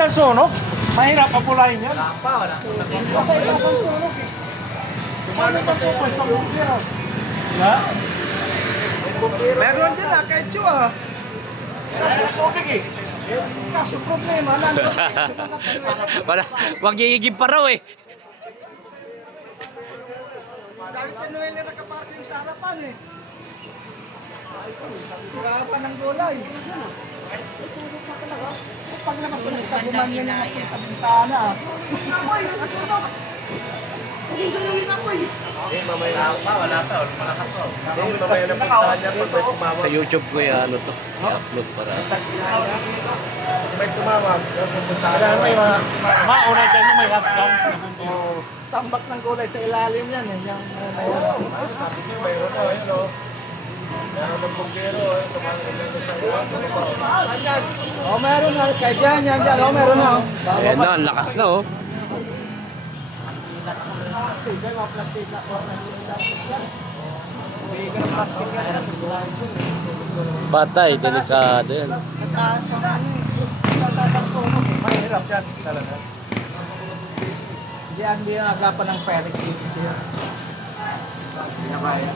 Ang sunog, mahirap papulayin yan. Wala pa, wala. Kasi itas ang sunog eh. Paano ba ito? Pwesta mo siya. Ha? Meron dyan ah, kahit siya ah. Tubig eh. Kaso problema, nandun. Wala, wag gigigib pa raw eh. Dahil tinuhin na nakaparking sa harapan eh. Wala pa ng gulay. Paglabas ko ng kaguman yun sa bintana ah. Mamaya pa, wala pa. Malakas pa. Mamaya na puntahan niya pag may tumawag. Sa YouTube ko yung ano to, i-upload para. May tumawag. Kaya may mauna dyan na may hapdan. Tambak ng gulay sa ilalim yan eh. Yung, sabi ko, mayroon na. Ayun o. Meron ng bumbero. Tumawag na sa ilalim. Oh, meron na. Kahit yan, yan. Oh, meron na. Ayan na, ang lakas na oh. Patay, delikado yan. Mahirap yan talaga. Hindi nagapan ng panic siya. Hindi na kaya.